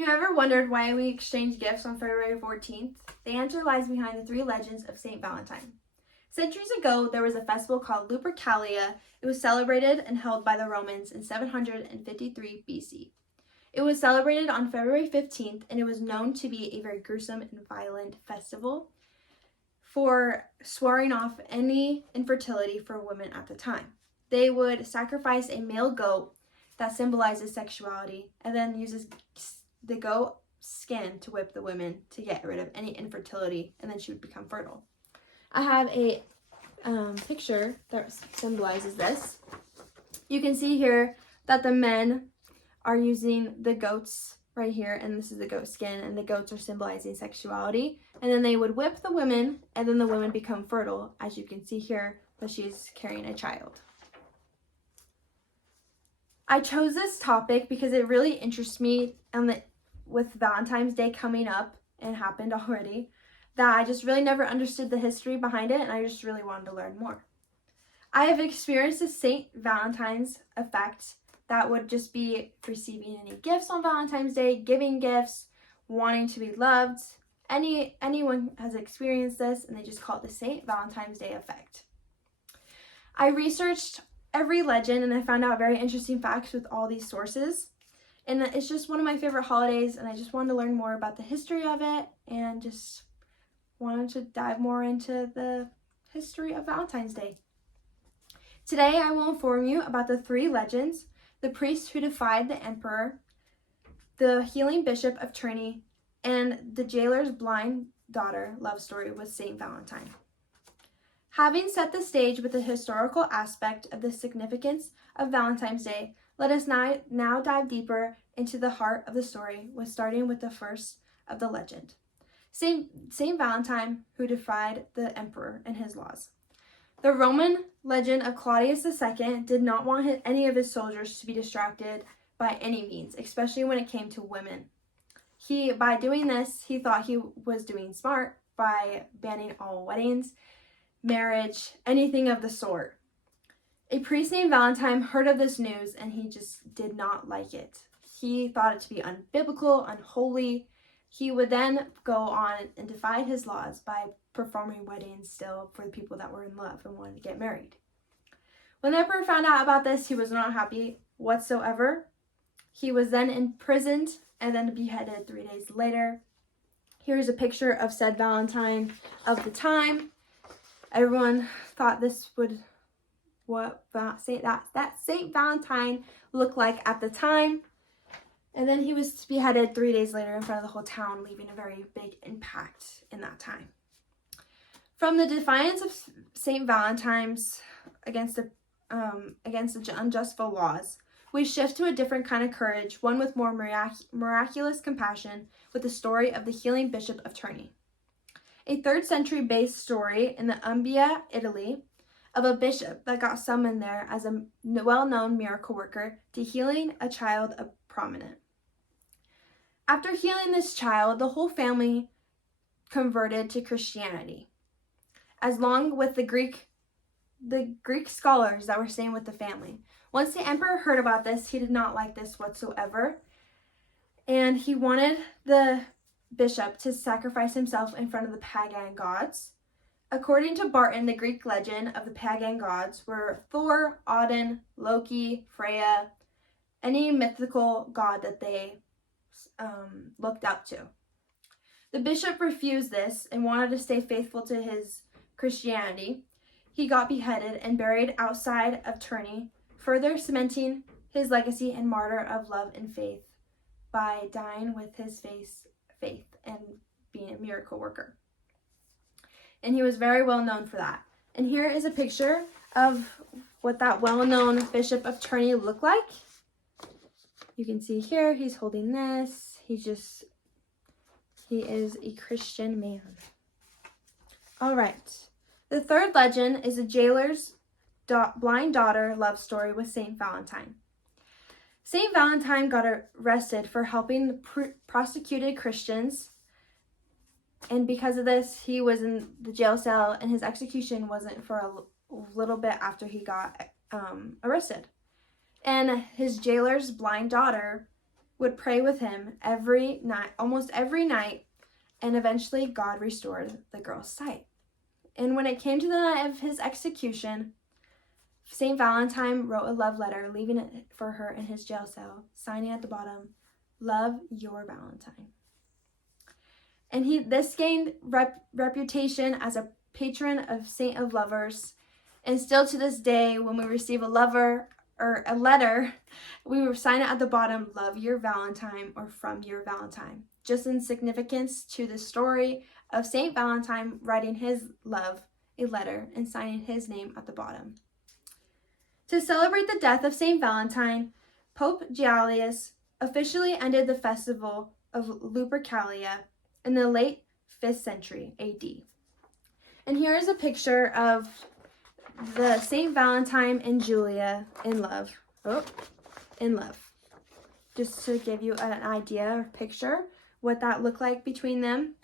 you ever wondered why we exchange gifts on February 14th? The answer lies behind the three legends of St. Valentine. Centuries ago, there was a festival called Lupercalia. It was celebrated and held by the Romans in 753 BC. It was celebrated on February 15th, and it was known to be a very gruesome and violent festival for swearing off any infertility for women at the time. They would sacrifice a male goat that symbolizes sexuality, and then uses the goat skin to whip the women to get rid of any infertility, and then she would become fertile. I have a picture that symbolizes this. You can see here that the men are using the goats right here, and this is the goat skin, and the goats are symbolizing sexuality, and then they would whip the women, and then the women become fertile, as you can see here that she's carrying a child. I chose this topic because it really interests me, and with Valentine's Day coming up and happened already, that I just really never understood the history behind it, and I just really wanted to learn more. I have experienced the St. Valentine's effect that would just be receiving any gifts on Valentine's Day, giving gifts, wanting to be loved. Anyone has experienced this, and they just call it the St. Valentine's Day effect. I researched every legend, and I found out very interesting facts with all these sources. And it's just one of my favorite holidays, and I just wanted to learn more about the history of it, and just wanted to dive more into the history of Valentine's Day. Today, I will inform you about the three legends: the priest who defied the emperor, the healing bishop of Terni, and the jailer's blind daughter love story with St. Valentine. Having set the stage with the historical aspect of the significance of Valentine's Day, let us now dive deeper into the heart of the story, starting with the first of the legend. Saint Valentine, who defied the emperor and his laws. The Roman legend of Claudius II did not want any of his soldiers to be distracted by any means, especially when it came to women. By doing this, he thought he was doing smart by banning all weddings, marriage, anything of the sort. A priest named Valentine heard of this news, and he just did not like it. He thought it to be unbiblical, unholy. He would then go on and defy his laws by performing weddings still for the people that were in love and wanted to get married. When the emperor found out about this, he was not happy whatsoever. He was then imprisoned and then beheaded 3 days later. Here's a picture of said Valentine of the time. Everyone thought this would that St. Valentine looked like at the time. And then he was beheaded 3 days later in front of the whole town, leaving a very big impact in that time. From the defiance of St. Valentine's against the unjust laws, we shift to a different kind of courage, one with more miraculous compassion, with the story of the healing bishop of Terni. A 3rd century based story in the Umbria, Italy, of a bishop that got summoned there as a well-known miracle worker to healing a child of prominent. After healing this child, the whole family converted to Christianity, along with the Greek scholars that were staying with the family. Once the emperor heard about this, he did not like this whatsoever, and he wanted the bishop to sacrifice himself in front of the pagan gods. According to Barton, the Greek legend of the pagan gods were Thor, Odin, Loki, Freya, any mythical god that they looked up to. The bishop refused this and wanted to stay faithful to his Christianity. He got beheaded and buried outside of Terni, further cementing his legacy and martyr of love and faith by dying with his faith and being a miracle worker. And he was very well known for that. And here is a picture of what that well-known bishop of Terni looked like. You can see here, he's holding this. He is a Christian man. All right. The third legend is a jailer's blind daughter love story with St. Valentine. St. Valentine got arrested for helping the prosecuted Christians, and because of this, he was in the jail cell, and his execution wasn't for a little bit after he got arrested. And his jailer's blind daughter would pray with him every night, almost every night, and eventually God restored the girl's sight. And when it came to the night of his execution, St. Valentine wrote a love letter, leaving it for her in his jail cell, signing at the bottom, "Love, your Valentine." And this gained reputation as a patron of saint of lovers. And still to this day, when we receive a letter, we will sign it at the bottom, "Love, your Valentine," or "From your Valentine," just in significance to the story of St. Valentine writing his love a letter and signing his name at the bottom. To celebrate the death of St. Valentine, Pope Gelasius officially ended the festival of Lupercalia in the late 5th century AD. And here is a picture of the St. Valentine and Julia in love. Just to give you an idea or picture what that looked like between them.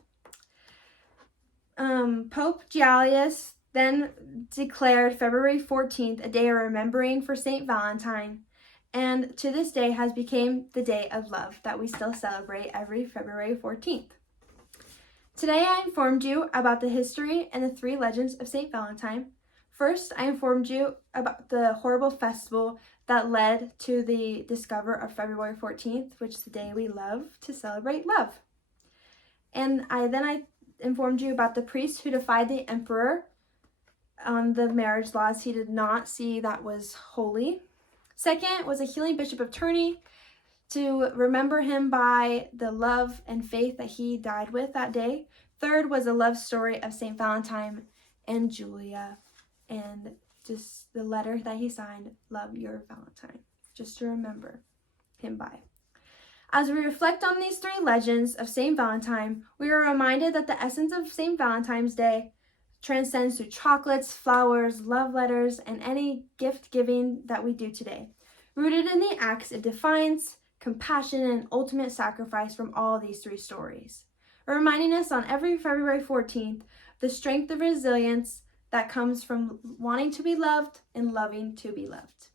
Pope Gelasius then declared February 14th a day of remembering for St. Valentine, and to this day has become the day of love that we still celebrate every February 14th. Today I informed you about the history and the 3 legends of St. Valentine. First, I informed you about the horrible festival that led to the discovery of February 14th, which is the day we love to celebrate love. And I informed you about the priest who defied the emperor on the marriage laws he did not see that was holy. Second was a healing Bishop of Tournai, to remember him by the love and faith that he died with that day. Third was a love story of St. Valentine and Julia, and just the letter that he signed, "Love, your Valentine," just to remember him by. As we reflect on these 3 legends of St. Valentine, we are reminded that the essence of St. Valentine's Day transcends through chocolates, flowers, love letters, and any gift giving that we do today. Rooted in the acts it defines, compassion, and ultimate sacrifice from all these 3 stories, reminding us on every February 14th the strength of resilience that comes from wanting to be loved and loving to be loved.